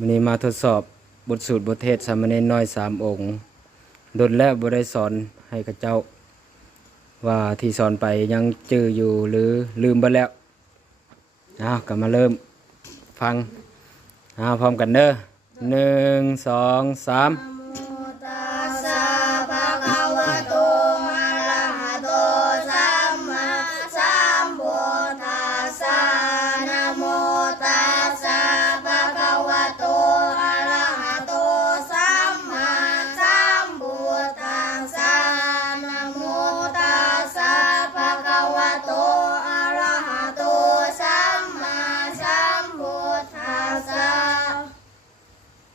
วันนี้มาทดสอบบทสูตรบทเทศสามเณรน้อย3 องค์ดนแล้วบ่ได้สอนให้กับเจ้าว่าที่สอนไปยังจื้ออยู่หรือลืมไปแล้วก็มาเริ่มฟังพร้อมกันเด้อ1 2 3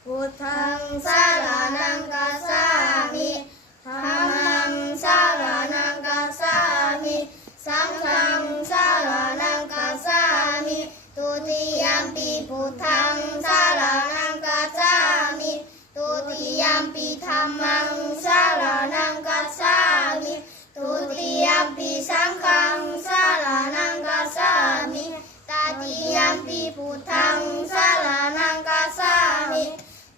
พุทธังสารนังคัจฉามิธัมมังสารนังคัจฉามิสังฆังสารนังคัจฉามิทุติยัมปิพุทธังสารนังคัจฉามิทุติยัมปิธัมมังสารนังคัจฉามิทุติยัมปิสังฆังสารนังคัจฉามิตติยัมปิพุทธังสารนังคัจฉามิ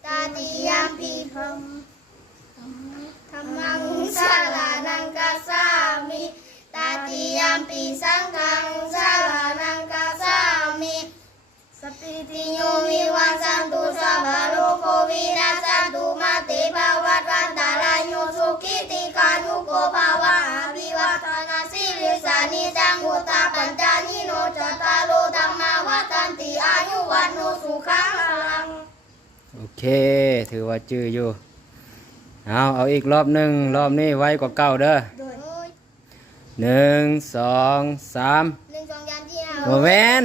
ตติยัมปิธัมมังสารนังคัจฉามิตติยัมปิสังฆังสารนังคัจฉามิสัพพิติโยวิวัชชันตุสัพพะโลกวินาศสันตุมาเตภวัตวันตรายโยสุขิติกานุโกภาวะอภิวาทนาสิริสานิจังวุตาปัญจานิโนจัตตารโลธัมมาวัฏันติอายุวันโนสุขังพลังโอเคถือว่าจื้ออยู่เอาอีกรอบหนึ่งรอบนี้ไว้กว่าเก่าเด้อ1 2 3 1 2 3 4 โมเมนต์